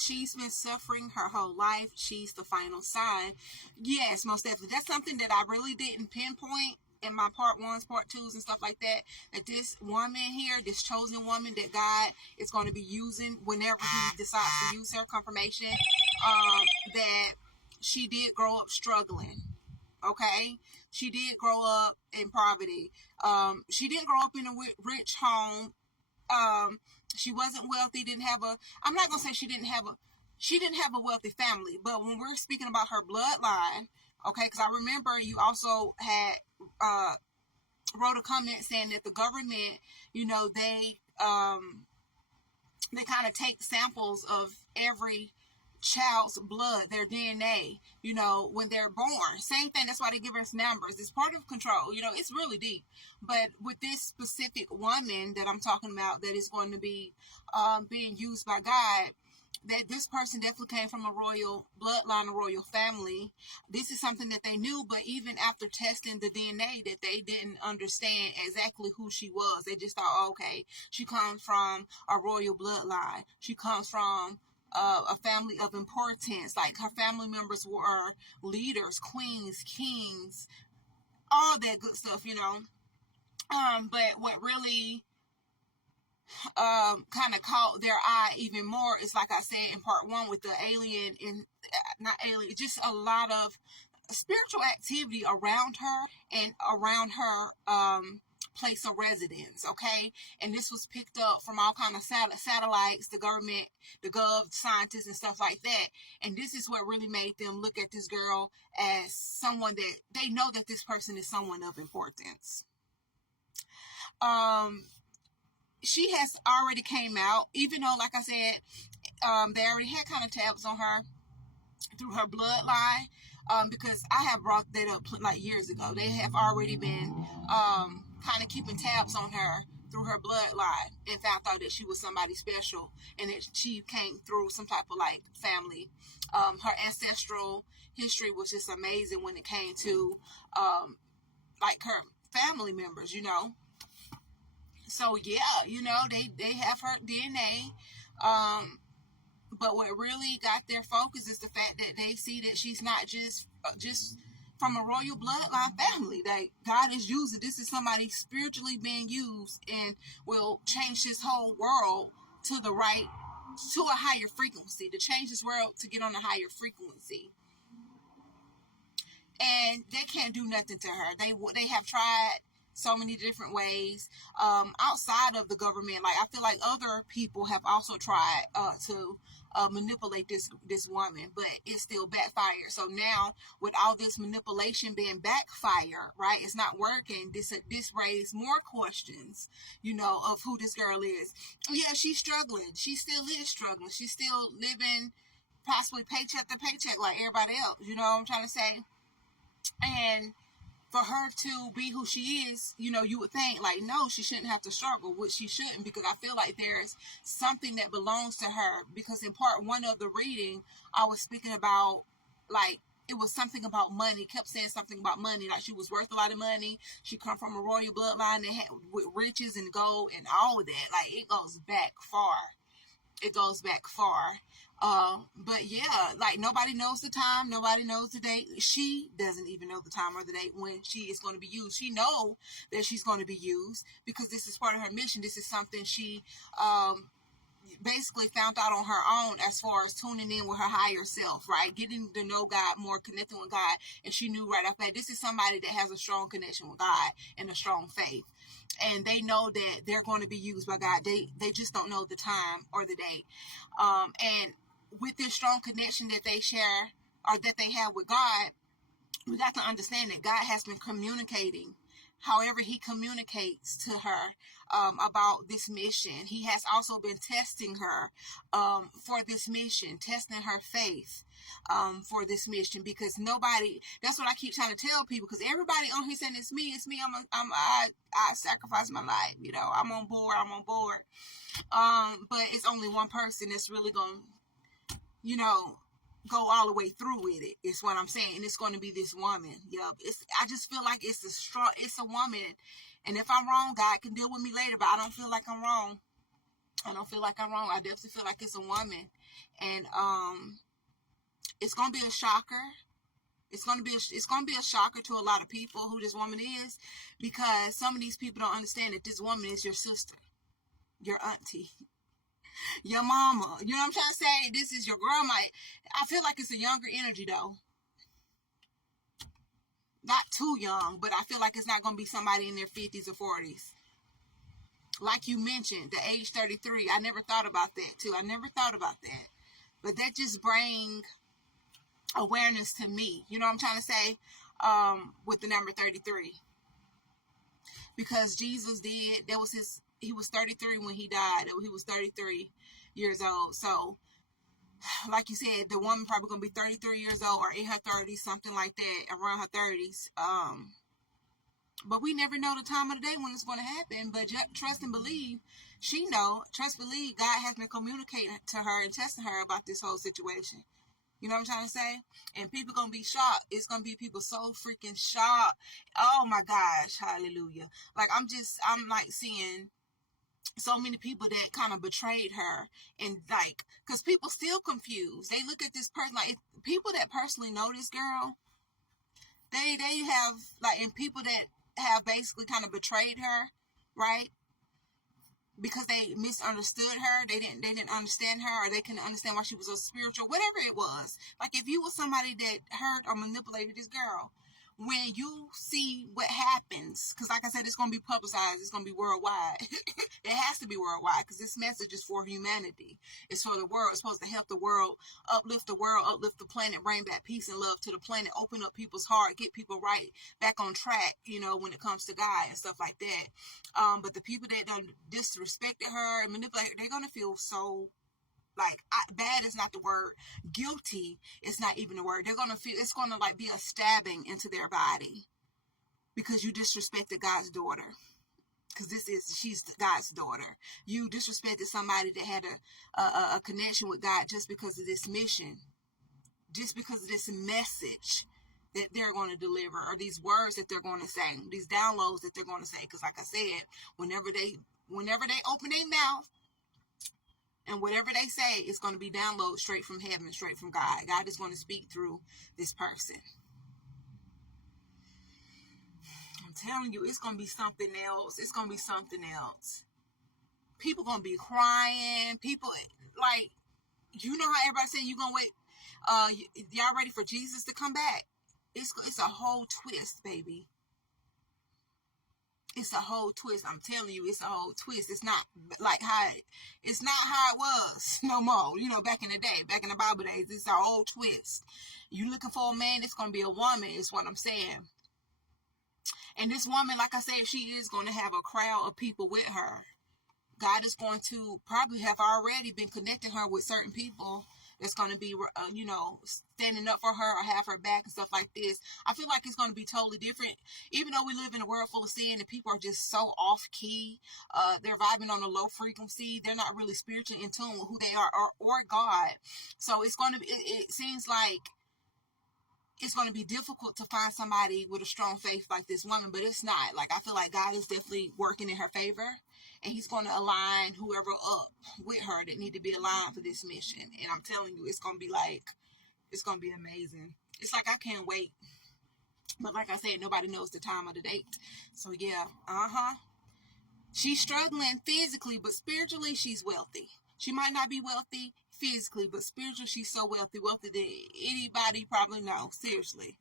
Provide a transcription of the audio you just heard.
she's been suffering her whole life. She's the final sign. Yes, most definitely. That's something that I really didn't pinpoint in my part ones, part twos, and stuff like that. That this woman here, this chosen woman that God is going to be using whenever He decides to use her, confirmation that she did grow up struggling. Okay, she did grow up in poverty. She didn't grow up in a rich home. She wasn't wealthy. Didn't have a. I'm not gonna say she didn't have a wealthy family. But when we're speaking about her bloodline, okay, because I remember you also had wrote a comment saying that the government, you know, they kind of take samples of every child's blood, their DNA, you know, when they're born. Same thing. That's why they give us numbers. It's part of control. You know, it's really deep. But with this specific woman that I'm talking about that is going to be being used by God, that this person definitely came from a royal bloodline, a royal family. This is something that they knew, but even after testing the DNA, that they didn't understand exactly who she was. They just thought, oh, okay, she comes from a royal bloodline. She comes from a family of importance. Like her family members were leaders, queens, kings, all that good stuff, you know. But what really kind of caught their eye even more is, like I said in part one, with the alien, and not alien, just a lot of spiritual activity around her and around her place of residence. Okay, and this was picked up from all kind of satellites, the government, the gov scientists and stuff like that. And this is what really made them look at this girl as someone that they know that this person is someone of importance. She has already came out, even though, like I said, they already had kind of tabs on her through her bloodline, because I have brought that up like years ago. They have already been kind of keeping tabs on her through her bloodline and found out that she was somebody special and that she came through some type of like family. Her ancestral history was just amazing when it came to like her family members, you know. So yeah, you know, they have her DNA. But what really got their focus is the fact that they see that she's not just from a royal bloodline family. That God is using. This is somebody spiritually being used and will change this whole world to a higher frequency, to change this world to get on a higher frequency. And they can't do nothing to her. They have tried so many different ways outside of the government. Like I feel like other people have also tried to manipulate this woman, but it still backfired. So now with all this manipulation being backfire, right, it's not working. This raised more questions, you know, of who this girl is. Yeah, she's struggling. She still is struggling. She's still living possibly paycheck to paycheck like everybody else. You know what I'm trying to say? And for her to be who she is, you know, you would think like, no, she shouldn't have to struggle, which she shouldn't, because I feel like there's something that belongs to her. Because in part one of the reading, I was speaking about, like, it was something about money, kept saying something about money, like she was worth a lot of money. She come from a royal bloodline that had with riches and gold and all of that. Like, it goes back far. It goes back far. But yeah, like nobody knows the time, nobody knows the date. She doesn't even know the time or the date when she is going to be used. She know that she's going to be used because this is part of her mission. This is something she basically found out on her own, as far as tuning in with her higher self, right? Getting to know God more, connecting with God. And she knew right after that, this is somebody that has a strong connection with God and a strong faith. And they know that they're going to be used by God. They just don't know the time or the date. And with this strong connection that they share or that they have with God, we got to understand that God has been communicating. However he communicates to her about this mission. He has also been testing her for this mission, testing her faith for this mission, because nobody, that's what I keep trying to tell people, because everybody on here saying it's me, I sacrifice my life, you know, I'm on board. But it's only one person that's really going to, you know, go all the way through with it. It's what I'm saying. And it's going to be this woman. Yep. I just feel like it's a woman. And if I'm wrong, God can deal with me later, but I don't feel like I'm wrong. I definitely feel like it's a woman. And it's gonna be a shocker. It's gonna be a shocker to a lot of people who this woman is, because some of these people don't understand that this woman is your sister, your auntie, your mama. You know what I'm trying to say? This is your grandma. I feel like it's a younger energy though. Not too young, but I feel like it's not gonna be somebody in their 50s or 40s. Like you mentioned, the age 33. I never thought about that too. I never thought about that. But that just brings awareness to me. You know what I'm trying to say? With the number 33. Because Jesus did, he was 33 when he died. He was 33 years old. So, like you said, the woman probably going to be 33 years old or in her 30s, something like that, around her 30s. But we never know the time of the day when it's going to happen. But trust and believe, believe God has been communicating to her and testing her about this whole situation. You know what I'm trying to say? And people going to be shocked. It's going to be people so freaking shocked. Oh my gosh. Hallelujah. Like, I'm like seeing so many people that kind of betrayed her, and like, because people still confused. They look at this person, like, people that personally know this girl, they have, like, and people that have basically kind of betrayed her, right? Because they misunderstood her, they didn't understand her, or they couldn't understand why she was so spiritual, whatever it was. Like, if you were somebody that hurt or manipulated this girl, when you see what happens, because like I said, it's going to be publicized, it's going to be worldwide. It has to be worldwide, because this message is for humanity. It's for the world. It's supposed to help the world, uplift the planet, bring back peace and love to the planet, open up people's heart, get people right back on track, you know, when it comes to God and stuff like that. But the people that done disrespected her and manipulated her, they're going to feel so, like, bad is not the word. Guilty is not even the word. They're going to feel, it's going to like be a stabbing into their body because you disrespected God's daughter. Because she's God's daughter. You disrespected somebody that had a connection with God just because of this mission, just because of this message that they're going to deliver, or these words that they're going to say, these downloads that they're going to say. Because like I said, whenever they open their mouth, and whatever they say is going to be downloaded straight from heaven, straight from God. God is going to speak through this person. I'm telling you, it's going to be something else. It's going to be something else. People going to be crying. People, like, you know how everybody say you're going to wait. Y'all ready for Jesus to come back? It's a whole twist, baby. It's a whole twist. I'm telling you, it's a whole twist. It's not like it's not how it was no more. You know, back in the day, back in the Bible days, it's a whole twist. You looking for a man, it's going to be a woman, is what I'm saying. And this woman, like I said, she is going to have a crowd of people with her. God is going to probably have already been connecting her with certain people that's going to be, you know, standing up for her or have her back and stuff like this. I feel like it's going to be totally different. Even though we live in a world full of sin and people are just so off key, they're vibing on a low frequency. They're not really spiritually in tune with who they are or God. So it's going to be, it seems like it's going to be difficult to find somebody with a strong faith like this woman, but it's not. Like, I feel like God is definitely working in her favor, and he's going to align whoever up with her that need to be aligned for this mission. And I'm telling you, it's going to be amazing. It's like, I can't wait. But like I said, nobody knows the time of the date. So yeah, she's struggling physically, but spiritually, she's wealthy. She might not be wealthy physically, but spiritually, she's so wealthy than anybody probably knows. Seriously.